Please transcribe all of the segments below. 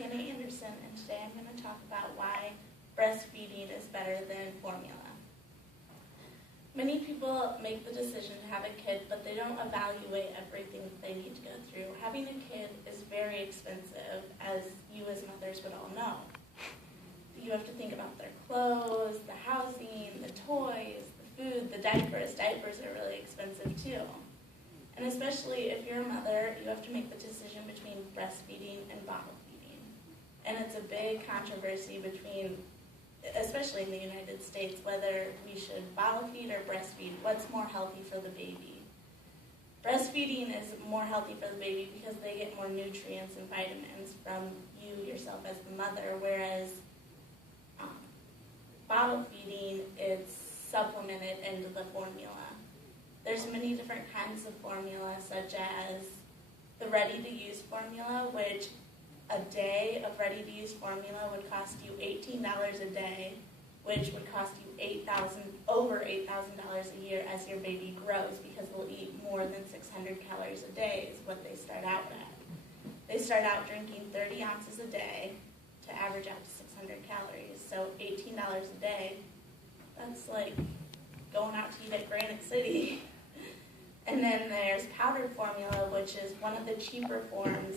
Hannah Anderson, and today I'm going to talk about why breastfeeding is better than formula. Many people make the decision to have a kid, but they don't evaluate everything that they need to go through. Having a kid is very expensive, as you as mothers would all know. You have to think about their clothes, the housing, the toys, the food, the diapers. Diapers are really expensive too. And especially if you're a mother, you have to make the decision between breastfeeding and bottle feeding. And it's a big controversy between, especially in the United States, whether we should bottle feed or breastfeed. What's more healthy for the baby? Breastfeeding is more healthy for the baby because they get more nutrients and vitamins from you yourself as the mother, whereas bottle feeding is supplemented into the formula. There's many different kinds of formula, such as the ready-to-use formula, which a day of ready-to-use formula would cost you $18 a day, which would cost you over $8,000 a year as your baby grows, because they'll eat more than 600 calories a day is what they start out at. They start out drinking 30 ounces a day to average out to 600 calories. So $18 a day, that's like going out to eat at Granite City. And then there's powdered formula, which is one of the cheaper forms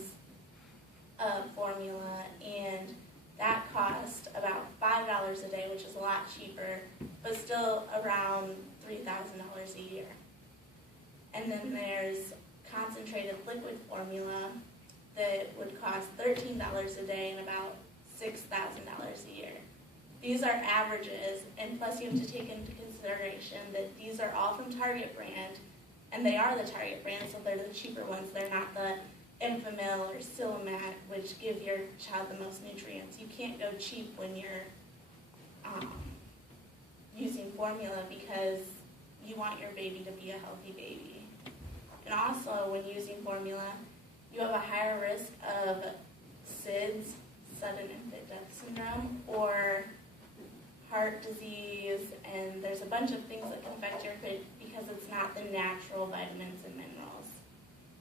of formula, and that costs about $5 a day, which is a lot cheaper, but still around $3,000 a year. And then there's concentrated liquid formula that would cost $13 a day and about $6,000 a year. These are averages, and plus you have to take into consideration that these are all from Target brand, and they are the Target brand, so they're the cheaper ones. They're not the Enfamil or Silamat, which give your child the most nutrients. You can't go cheap when you're using formula, because you want your baby to be a healthy baby. And also, when using formula, you have a higher risk of SIDS, sudden infant death syndrome, or heart disease, and there's a bunch of things that can affect your kid because it's not the natural vitamins and minerals.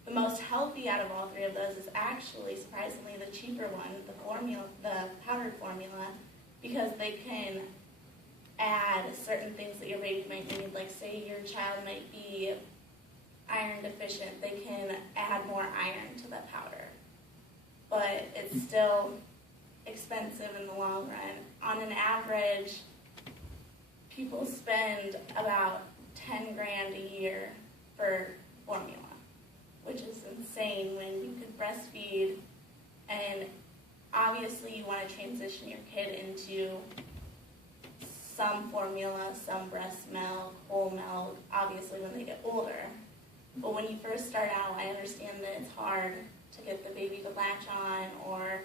The most healthy out of all three of those is actually, surprisingly, the cheaper one, the powdered formula, because they can add certain things that your baby might need. Like, say your child might be iron deficient, they can add more iron to that powder. But it's still expensive in the long run. On an average, people spend about 10 grand a year for formula, which is insane when you could breastfeed. And obviously you want to transition your kid into some formula, some breast milk, whole milk, obviously when they get older. But when you first start out, I understand that it's hard to get the baby to latch on, or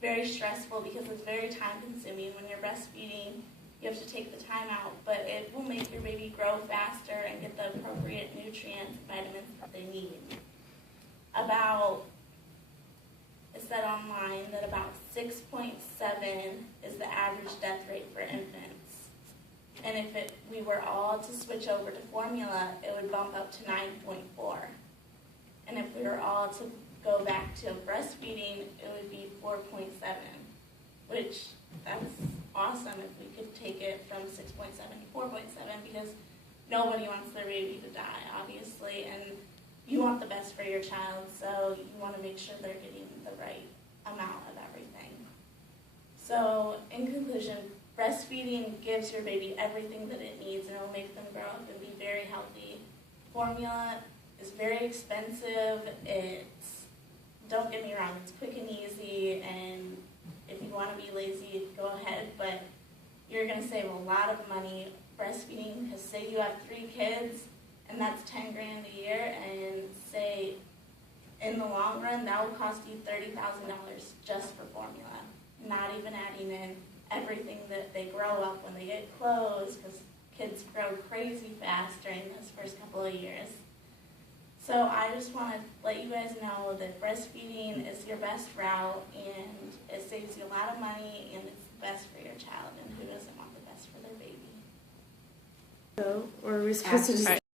very stressful because it's very time consuming. When you're breastfeeding, you have to take the time out, but it will make your baby grow faster and get the appropriate nutrients and vitamins that they need. It said online that about 6.7 is the average death rate for infants. And if we were all to switch over to formula, it would bump up to 9.4. And if we were all to go back to breastfeeding, it would be 4.7, which that's awesome if we could take it from 6.7 to 4.7, because nobody wants their baby to die, obviously, and you want the best for your child, so you want to make sure they're getting the right amount of everything. So, in conclusion, breastfeeding gives your baby everything that it needs, and it will make them grow up and be very healthy. Formula is very expensive. Don't get me wrong, it's quick and easy, and if you want to be lazy, go ahead, but you're going to save a lot of money breastfeeding, because say you have 3 kids, and that's 10 grand a year, and say in the long run, that will cost you $30,000 just for formula, not even adding in everything that they grow up when they get clothes, because kids grow crazy fast during those first couple of years. So I just want to let you guys know that breastfeeding is your best route, and it saves you a lot of money, and it's the best for your child, and who doesn't want the best for their baby? So, or are we supposed to just